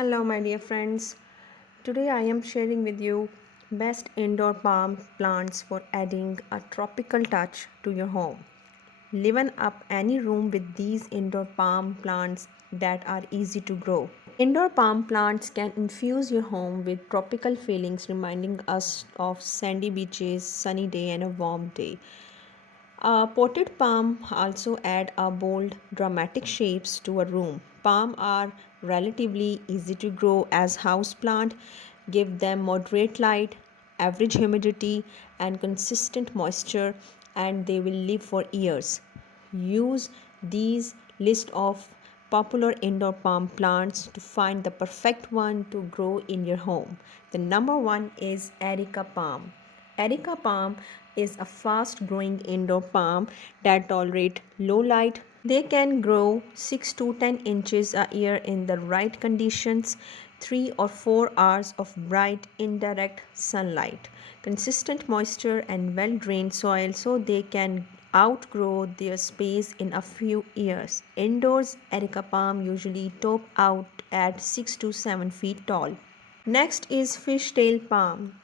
Hello, my dear friends. Today I am sharing with you best indoor palm plants for adding a tropical touch to your home. Liven up any room with these indoor palm plants that are easy to grow. Indoor palm plants can infuse your home with tropical feelings, reminding us of sandy beaches, sunny day, and a warm day. Potted palm also add a bold, dramatic shapes to a room. Palm are relatively easy to grow as house plant. Give them moderate light, average humidity, and consistent moisture, and they will live for years. Use these list of popular indoor palm plants to find the perfect one to grow in your home. The number one is Erica palm. Erica palm is a fast growing indoor palm that tolerate low light. They can grow 6 to 10 inches a year in the right conditions, 3 or 4 hours of bright indirect sunlight, consistent moisture and well drained soil so they can outgrow their space in a few years. Indoors, Erica palm usually top out at 6 to 7 feet tall. Next is fishtail palm.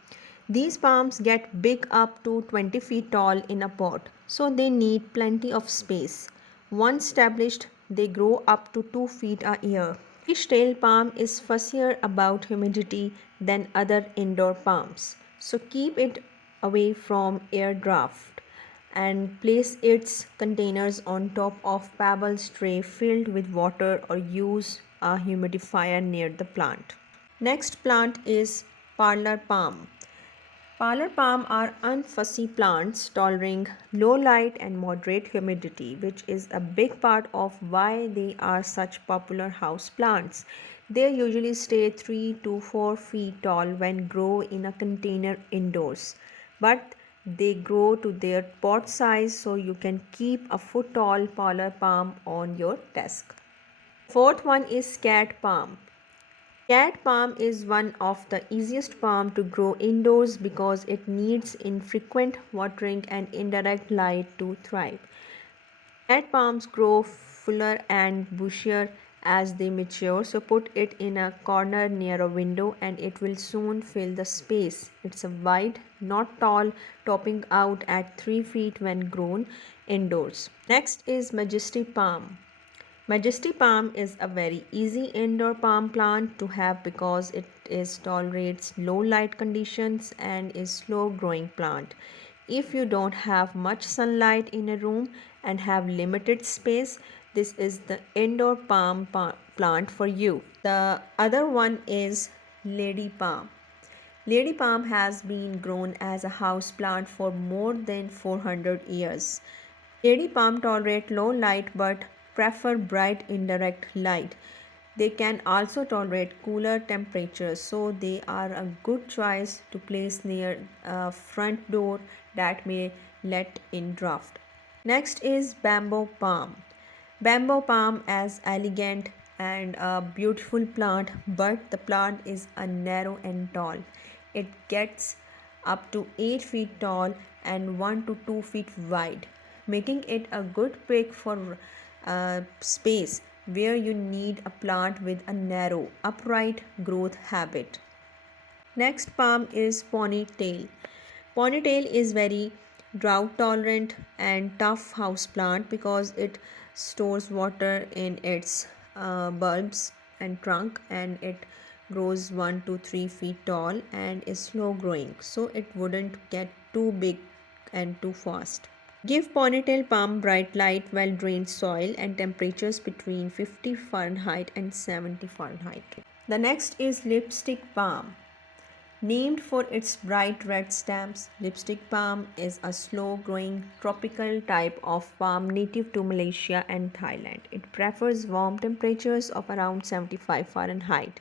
These palms get big up to 20 feet tall in a pot, so they need plenty of space. Once established, they grow up to 2 feet a year. Fishtail palm is fussier about humidity than other indoor palms, so keep it away from air draft and place its containers on top of pebbles tray filled with water or use a humidifier near the plant. Next plant is parlor palm. Parlor palm are unfussy plants tolerating low light and moderate humidity, which is a big part of why they are such popular house plants. They usually stay 3 to 4 feet tall when grow in a container indoors, but they grow to their pot size so you can keep a foot tall parlor palm on your desk. Fourth one is cat palm. Cat palm is one of the easiest palm to grow indoors because it needs infrequent watering and indirect light to thrive. Cat palms grow fuller and bushier as they mature, so put it in a corner near a window and it will soon fill the space. It's a wide, not tall, topping out at 3 feet when grown indoors. Next is Majesty palm. Majesty palm is a very easy indoor palm plant to have because it is tolerates low light conditions and is slow growing plant. If you don't have much sunlight in a room and have limited space, this is the indoor plant for you. The other one is lady palm. Lady palm has been grown as a house plant for more than 400 years. Lady palm tolerate low light but prefer bright indirect light. They can also tolerate cooler temperatures, so they are a good choice to place near a front door that may let in draft. Next is bamboo palm. Bamboo palm is elegant and a beautiful plant, but the plant is a narrow and tall. It gets up to 8 feet tall and 1 to 2 feet wide, making it a good pick for space where you need a plant with a narrow, upright growth habit. Next palm is ponytail. Ponytail is very drought tolerant and tough house plant because it stores water in its bulbs and trunk, and it grows 1 to 3 feet tall and is slow growing, so it wouldn't get too big and too fast. Give ponytail palm bright light, well drained soil, and temperatures between 50 Fahrenheit and 70 Fahrenheit. The next is lipstick palm. Named for its bright red stems, lipstick palm is a slow growing tropical type of palm native to Malaysia and Thailand. It prefers warm temperatures of around 75 Fahrenheit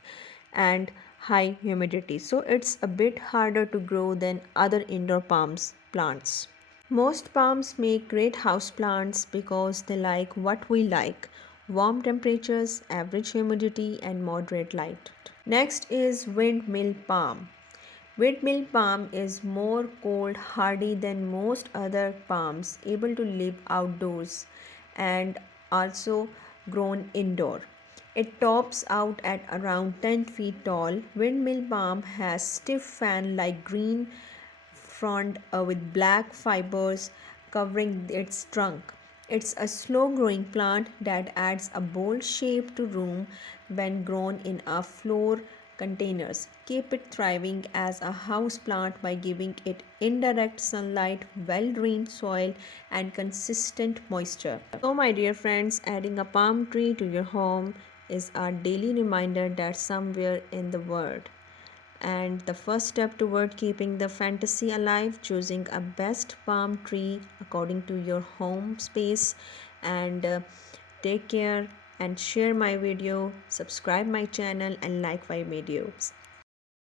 and high humidity, so it's a bit harder to grow than other indoor palms plants. Most palms make great house plants because they like what we like: warm temperatures, average humidity, and moderate light. Next is windmill palm. Windmill palm is more cold hardy than most other palms, able to live outdoors and also grown indoor. It tops out at around 10 feet tall. Windmill palm has stiff fan-like green frond with black fibers covering its trunk. It's a slow-growing plant that adds a bold shape to room when grown in a floor containers. Keep it thriving as a house plant by giving it indirect sunlight, well-drained soil, and consistent moisture. So, my dear friends, adding a palm tree to your home is a daily reminder that somewhere in the world and the first step toward keeping the fantasy alive, choosing a best palm tree according to your home space. And take care and share my video, subscribe my channel and like my videos.